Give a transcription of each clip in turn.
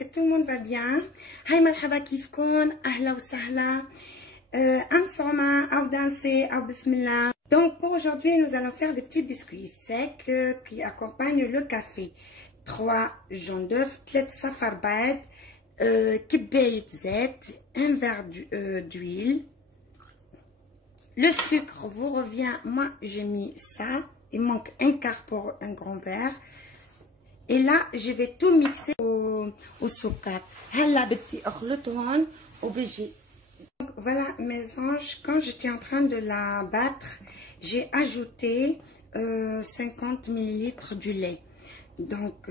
que tout le monde va bien. Hi marhaba kifkoun, ahla wa sahla. Ansoma, ou danser, ou bismillah. Donc pour aujourd'hui, nous allons faire des petits biscuits secs qui accompagnent le café. 3 jaunes d'œufs, 3 safarbat, كباية زيت, un verre d'huile. Le sucre vous revient, moi j'ai mis ça, il manque un quart pour un grand verre. Et là, je vais tout mixer au sucre. Donc voilà mes anges, quand j'étais en train de la battre, j'ai ajouté 50 ml du lait. Donc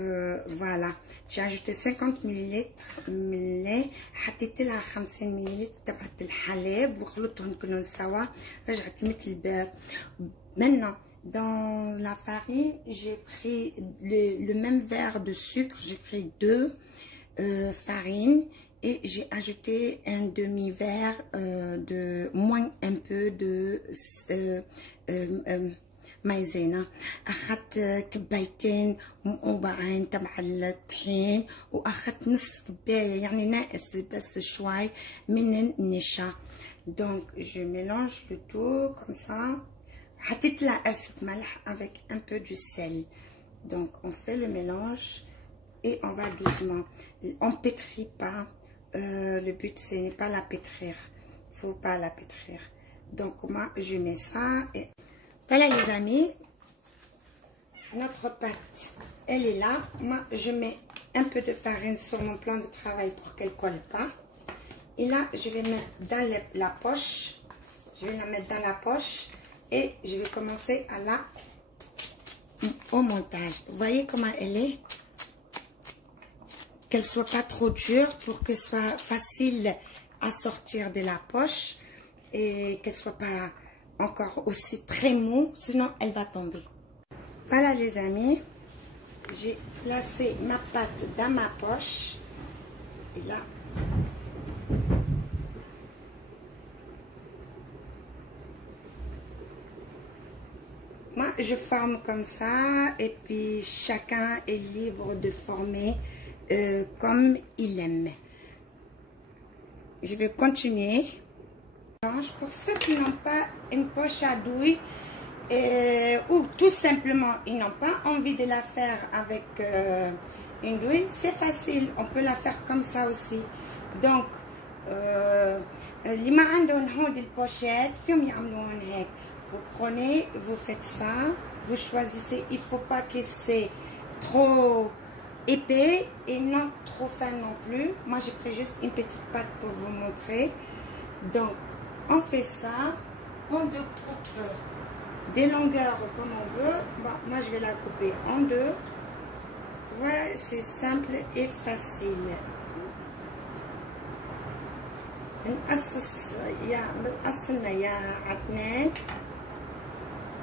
voilà, j'ai ajouté 50 ml من lait, حطيت لها 50 مل تبعت الحليب وخلطتهم كلهم سوا رجعت مثل البيض. Maintenant, dans la farine, j'ai pris le même verre de sucre, j'ai pris 2 farines et j'ai ajouté un demi-verre moins un peu de مايزينا. اخذت كبايتين ومقوبعين تبع الطحين واخذت نص كبايه يعني ناقص بس شوي من النشا. Donc je mélange le tout comme ça. حطيت لها قرصة ملح avec un peu du sel. Donc on fait le mélange et on va doucement. On pétrit pas. Le but ce n'est pas la pétrir. Faut pas la pétrir. Donc moi je mets ça et voilà les amis, notre pâte, elle est là. Moi, je mets un peu de farine sur mon plan de travail pour qu'elle ne colle pas. Et là, je vais mettre dans la poche. Je vais la mettre dans la poche et je vais commencer au montage. Vous voyez comment elle est? Qu'elle soit pas trop dure pour qu'elle soit facile à sortir de la poche et qu'elle soit pas encore aussi très mou, sinon elle va tomber. Voilà les amis, j'ai placé ma pâte dans ma poche et là moi je forme comme ça et puis chacun est libre de former comme il aime. Je vais continuer. Pour ceux qui n'ont pas une poche à douille ou tout simplement ils n'ont pas envie de la faire avec une douille, c'est facile, on peut la faire comme ça aussi. Donc اللي ما عندهم هود البوشيت فيهم يعملون هيك. Vous prenez, vous faites ça, vous choisissez, il faut pas que c'est trop épais et non trop fin non plus. Moi j'ai pris juste une petite pâte pour vous montrer. Donc on fait ça, on découpe des longueurs comme on veut. Bon, moi je vais la couper en 2. Voilà, c'est simple et facile.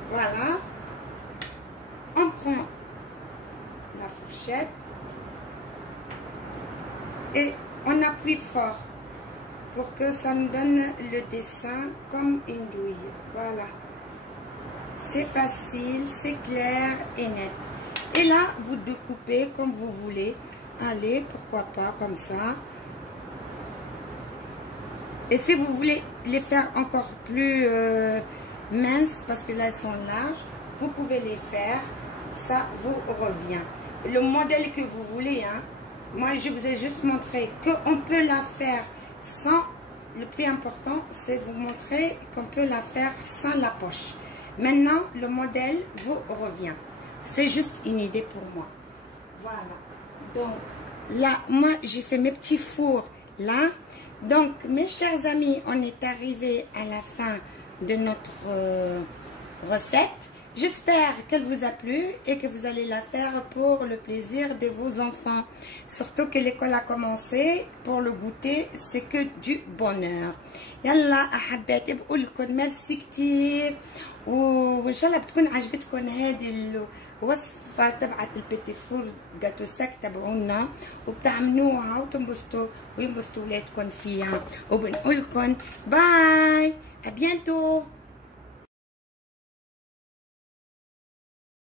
Voilà, on prend la fourchette et on appuie fort pour que ça nous donne le dessin comme une douille. Voilà, c'est facile, c'est clair et net. Et là vous découpez comme vous voulez. Allez, pourquoi pas comme ça. Et si vous voulez les faire encore plus minces, parce que là elles sont larges, vous pouvez les faire, ça vous revient. Le modèle que vous voulez, hein. Moi je vous ai juste montré qu'on peut la faire sans, le plus important c'est vous montrer qu'on peut la faire sans la poche. Maintenant le modèle vous revient, c'est juste une idée pour moi. Voilà, donc là moi j'ai fait mes petits fours là. Donc mes chers amis, on est arrivé à la fin de notre recette. J'espère qu'elle vous a plu et que vous allez la faire pour le plaisir de vos enfants. Surtout que l'école a commencé, pour le goûter, c'est que du bonheur. Yalla أحبائي بقول لكم ميرسي كتير وإن شاء الله بتكون عجبتكم هذه الوصفة تبعت البيتي فور جاتو ساك تبعونا وبتعملوها وتنبسطوا وينبسطوا ولادكم فيها وبنقول لكم باي، à bientôt.